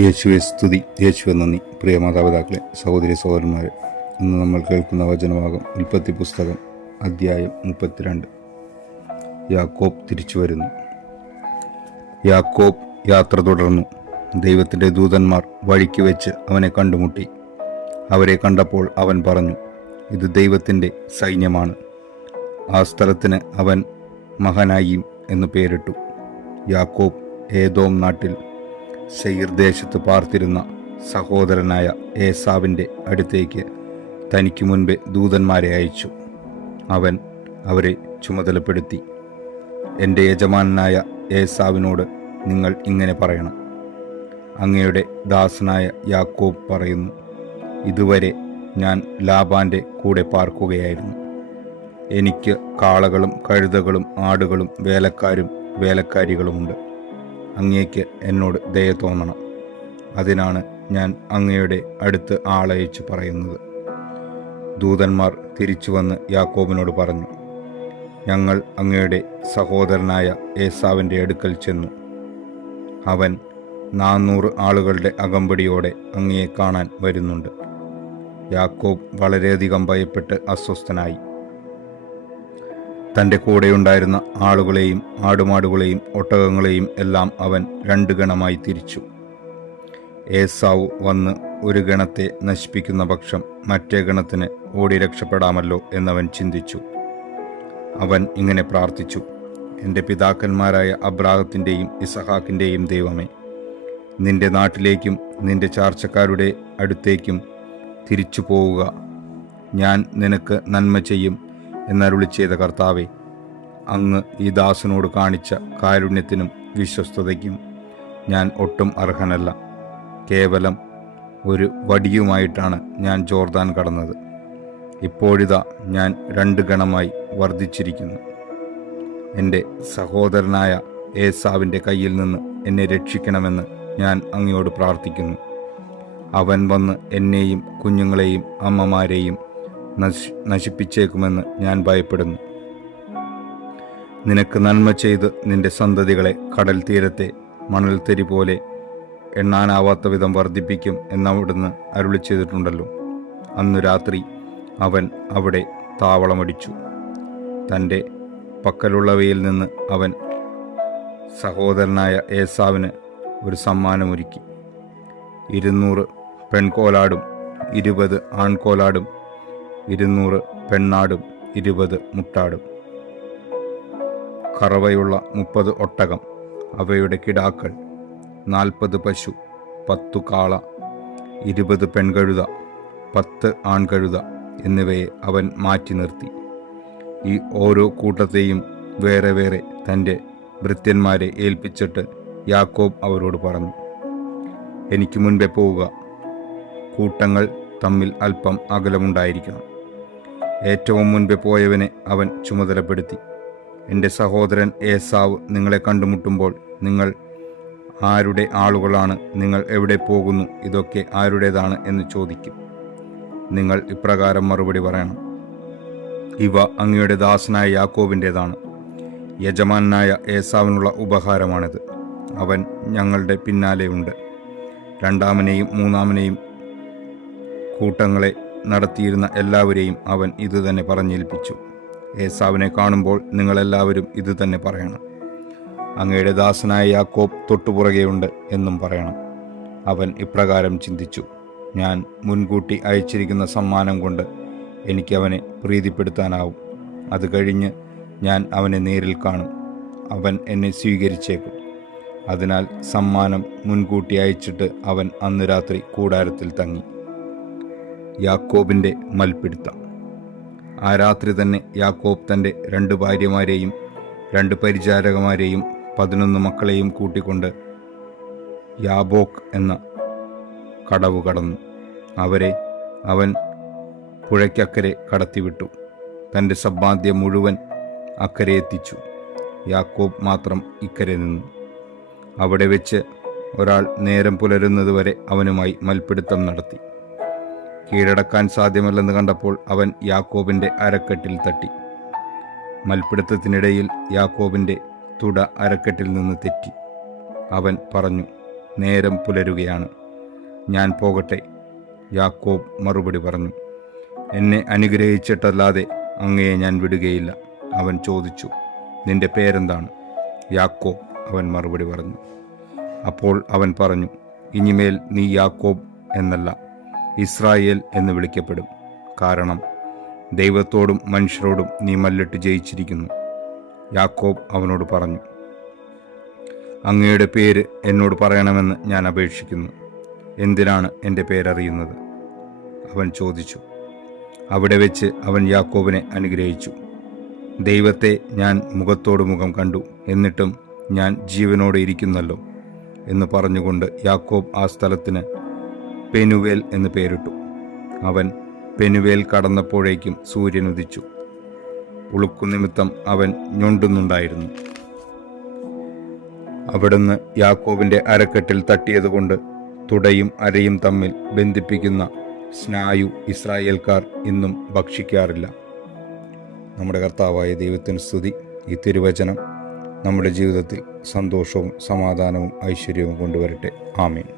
യേശുവെ സ്തുതി, യേശുവെ നന്ദി. പ്രിയ മാതാപിതാക്കളെ, സഹോദരി സഹോദരന്മാരെ, ഇന്ന് നമ്മൾ കേൾക്കുന്ന വചനഭാഗം ഉൽപ്പത്തി പുസ്തകം അധ്യായം 32. യാക്കോബ് തിരിച്ചു വരുന്നു. യാക്കോബ് യാത്ര തുടർന്നു. ദൈവത്തിൻ്റെ ദൂതന്മാർ വഴിക്ക് വെച്ച് അവനെ കണ്ടുമുട്ടി. അവരെ കണ്ടപ്പോൾ അവൻ പറഞ്ഞു, ഇത് ദൈവത്തിൻ്റെ സൈന്യമാണ്. ആ സ്ഥലത്തിന് അവൻ മഹനായീം എന്ന് പേരിട്ടു. യാക്കോബ് ഏദോം നാട്ടിൽ സെയിർ ദേശത്ത് പാർത്തിരുന്ന സഹോദരനായ ഏസാവിൻ്റെ അടുത്തേക്ക് തനിക്ക് മുൻപേ ദൂതന്മാരെ അയച്ചു. അവൻ അവരെ ചുമതലപ്പെടുത്തി, എൻ്റെ യജമാനായ ഏസാവിനോട് നിങ്ങൾ ഇങ്ങനെ പറയണം, അങ്ങയുടെ ദാസനായ യാക്കോബ് പറയുന്നു, ഇതുവരെ ഞാൻ ലാബാൻ്റെ കൂടെ പാർക്കുകയായിരുന്നു. എനിക്ക് കാളകളും കഴുതകളും ആടുകളും വേലക്കാരും വേലക്കാരികളുമുണ്ട്. അങ്ങേക്ക് എന്നോട് ദയ തോന്നണം. അതിനാണ് ഞാൻ അങ്ങയുടെ അടുത്ത് ആളയച്ചു പറയുന്നത്. ദൂതന്മാർ തിരിച്ചു വന്ന് യാക്കോബിനോട് പറഞ്ഞു, ഞങ്ങൾ അങ്ങയുടെ സഹോദരനായ ഏസാവിൻ്റെ അടുക്കൽ ചെന്നു. അവൻ 400 ആളുകളുടെ അകമ്പടിയോടെ അങ്ങയെ കാണാൻ വരുന്നുണ്ട്. യാക്കോബ് വളരെയധികം ഭയപ്പെട്ട് അസ്വസ്ഥനായി. തൻ്റെ കൂടെയുണ്ടായിരുന്ന ആളുകളെയും ആടുമാടുകളെയും ഒട്ടകങ്ങളെയും എല്ലാം അവൻ 2 ഗണമായി തിരിച്ചു. ഏസാവ് വന്ന് ഒരു ഗണത്തെ നശിപ്പിക്കുന്ന പക്ഷം മറ്റേ ഗണത്തിന് ഓടി രക്ഷപ്പെടാമല്ലോ എന്നവൻ ചിന്തിച്ചു. അവൻ ഇങ്ങനെ പ്രാർത്ഥിച്ചു, എൻ്റെ പിതാക്കന്മാരായ അബ്രാഹത്തിൻ്റെയും ഇസഹാക്കിൻ്റെയും ദൈവമേ, നിന്റെ നാട്ടിലേക്കും നിന്റെ ചാർച്ചക്കാരുടെ അടുത്തേക്കും തിരിച്ചു പോവുക. ഞാൻ നിനക്ക് നന്മ ചെയ്യും എന്നരുളി ചെയ്ത കർത്താവേ, അങ്ങ് ഈ ദാസനോട് കാണിച്ച കാരുണ്യത്തിനും വിശ്വസ്തതയ്ക്കും ഞാൻ ഒട്ടും അർഹനല്ല. കേവലം ഒരു വടിയുമായിട്ടാണ് ഞാൻ ജോർദാൻ കടന്നത്. ഇപ്പോഴിതാ ഞാൻ 2 ഗണമായി വർദ്ധിച്ചിരിക്കുന്നു. എൻ്റെ സഹോദരനായ ഏസാവിൻ്റെ കയ്യിൽ നിന്ന് എന്നെ രക്ഷിക്കണമെന്ന് ഞാൻ അങ്ങയോട് പ്രാർത്ഥിക്കുന്നു. അവൻ വന്ന് എന്നെയും കുഞ്ഞുങ്ങളെയും അമ്മമാരെയും നശിപ്പിച്ചേക്കുമെന്ന് ഞാൻ ഭയപ്പെടുന്നു. നിനക്ക് നന്മ ചെയ്ത് നിന്റെ സന്തതികളെ കടൽ തീരത്തെ മണൽത്തരി പോലെ എണ്ണാനാവാത്ത വിധം വർദ്ധിപ്പിക്കും എന്നവിടുന്ന് അരുളി ചെയ്തിട്ടുണ്ടല്ലോ. അന്നു രാത്രി അവൻ അവിടെ താവളമടിച്ചു. തൻ്റെ പക്കലുള്ളവയിൽ നിന്ന് അവൻ സഹോദരനായ ഏസാവിന് ഒരു സമ്മാനമൊരുക്കി. 200 പെൺകോലാടും 20 ആൺകോലാടും 200 പെണ്ണാടും 20 മുട്ടാടും, കറവയുള്ള 30 ഒട്ടകം, അവയുടെ കിടാക്കൾ, 40 പശു, 10 കാള, 20 പെൺകഴുത, 10 ആൺകഴുത എന്നിവയെ അവൻ മാറ്റി നിർത്തി. ഈ ഓരോ കൂട്ടത്തെയും വേറെ വേറെ തൻ്റെ ഭൃത്യന്മാരെ ഏൽപ്പിച്ചിട്ട് യാക്കോബ് അവരോട് പറഞ്ഞു, എനിക്ക് മുൻപേ പോവുക. കൂട്ടങ്ങൾ തമ്മിൽ അല്പം അകലമുണ്ടായിരിക്കണം. ഏറ്റവും മുൻപേ പോയവനെ അവൻ ചുമതലപ്പെടുത്തി, എൻ്റെ സഹോദരൻ ഏസാവ് നിങ്ങളെ കണ്ടുമുട്ടുമ്പോൾ നിങ്ങൾ ആരുടെ ആളുകളാണ്, നിങ്ങൾ എവിടെ പോകുന്നു, ഇതൊക്കെ ആരുടേതാണ് എന്ന് ചോദിക്കും. നിങ്ങൾ ഇപ്രകാരം മറുപടി പറയണം, ഇവ അങ്ങയുടെ ദാസനായ യാക്കോബിൻ്റേതാണ്. യജമാനായ ഏസാവിനുള്ള ഉപഹാരമാണിത്. അവൻ ഞങ്ങളുടെ പിന്നാലെ ഉണ്ട്. 2ാമനെയും 3ാമനെയും കൂട്ടങ്ങളെ നടത്തിയിരുന്ന എല്ലാവരെയും അവൻ ഇതുതന്നെ പറഞ്ഞേൽപ്പിച്ചു. ഏസാവിനെ കാണുമ്പോൾ നിങ്ങളെല്ലാവരും ഇതുതന്നെ പറയണം, അങ്ങയുടെ ദാസനായ യാക്കോബ് തൊട്ടുപുറകെയുണ്ട് എന്നും പറയണം. അവൻ ഇപ്രകാരം ചിന്തിച്ചു, ഞാൻ മുൻകൂട്ടി അയച്ചിരിക്കുന്ന സമ്മാനം കൊണ്ട് എനിക്ക് അവനെ പ്രീതിപ്പെടുത്താനാവും. അത് കഴിഞ്ഞ് ഞാൻ അവനെ നേരിൽ കാണും. അവൻ എന്നെ സ്വീകരിച്ചേക്കും. അതിനാൽ സമ്മാനം മുൻകൂട്ടി അയച്ചിട്ട് അവൻ അന്ന് രാത്രി കൂടാരത്തിൽ തങ്ങി. യാക്കോബിൻ്റെ മൽപ്പിടുത്തം. ആ രാത്രി തന്നെ യാക്കോബ് തൻ്റെ 2 ഭാര്യമാരെയും 2 പരിചാരകമാരെയും 11 മക്കളെയും കൂട്ടിക്കൊണ്ട് യാബോക്ക് എന്ന കടവ് കടന്നു. അവരെ അവൻ പുഴയ്ക്കക്കരെ കടത്തിവിട്ടു. തൻ്റെ സമ്പാദ്യം മുഴുവൻ അക്കരെ എത്തിച്ചു. യാക്കോബ് മാത്രം ഇക്കരെ നിന്നു. അവിടെ വെച്ച് ഒരാൾ നേരം പുലരുന്നതുവരെ അവനുമായി മൽപ്പിടുത്തം നടത്തി. കീഴടക്കാൻ സാധ്യമല്ലെന്ന് കണ്ടപ്പോൾ അവൻ യാക്കോബിൻ്റെ അരക്കെട്ടിൽ തട്ടി. മൽപ്പിടുത്തത്തിനിടയിൽ യാക്കോബിൻ്റെ തുട അരക്കെട്ടിൽ നിന്ന് തെറ്റി. അവൻ പറഞ്ഞു, നേരം പുലരുകയാണ്. ഞാൻ പോകട്ടെ? യാക്കോബ് മറുപടി പറഞ്ഞു, എന്നെ അനുഗ്രഹിച്ചിട്ടല്ലാതെ അങ്ങയെ ഞാൻ വിടുകയില്ല. അവൻ ചോദിച്ചു, നിന്റെ പേരെന്താണ്? യാക്കോബ്, അവൻ മറുപടി പറഞ്ഞു. അപ്പോൾ അവൻ പറഞ്ഞു, ഇനിമേൽ നീ യാക്കോബ് എന്നല്ല, ഇസ്രായേൽ എന്ന് വിളിക്കപ്പെടും. കാരണം ദൈവത്തോടും മനുഷ്യരോടും നീ മല്ലിട്ട് ജയിച്ചിരിക്കുന്നു. യാക്കോബ് അവനോട് പറഞ്ഞു, അങ്ങയുടെ പേര് എന്നോട് പറയണമെന്ന് ഞാൻ അപേക്ഷിക്കുന്നു. എന്തിനാണ് എൻ്റെ പേരറിയുന്നത്? അവൻ ചോദിച്ചു. അവിടെ വെച്ച് അവൻ യാക്കോബിനെ അനുഗ്രഹിച്ചു. ദൈവത്തെ ഞാൻ മുഖത്തോട് മുഖം കണ്ടു, എന്നിട്ടും ഞാൻ ജീവനോടെ ഇരിക്കുന്നല്ലോ എന്ന് പറഞ്ഞുകൊണ്ട് യാക്കോബ് ആ സ്ഥലത്തിന് പെനുവേൽ എന്ന് പേരിട്ടു. അവൻ പെനുവേൽ കടന്നപ്പോഴേക്കും സൂര്യൻ ഉദിച്ചു. ഉളുക്കുനിമിത്തം അവൻ ഞൊണ്ടുന്നുണ്ടായിരുന്നു. അവിടുന്ന് യാക്കോബിൻ്റെ അരക്കെട്ടിൽ തട്ടിയതുകൊണ്ട് തുടയും അരയും തമ്മിൽ ബന്ധിപ്പിക്കുന്ന സ്നായു ഇസ്രായേൽക്കാർ ഇന്നും ഭക്ഷിക്കാറില്ല. നമ്മുടെ കർത്താവായ ദൈവത്തിന് സ്തുതി. ഈ തിരുവചനം നമ്മുടെ ജീവിതത്തിൽ സന്തോഷവും സമാധാനവും ഐശ്വര്യവും കൊണ്ടുവരട്ടെ. ആമേൻ.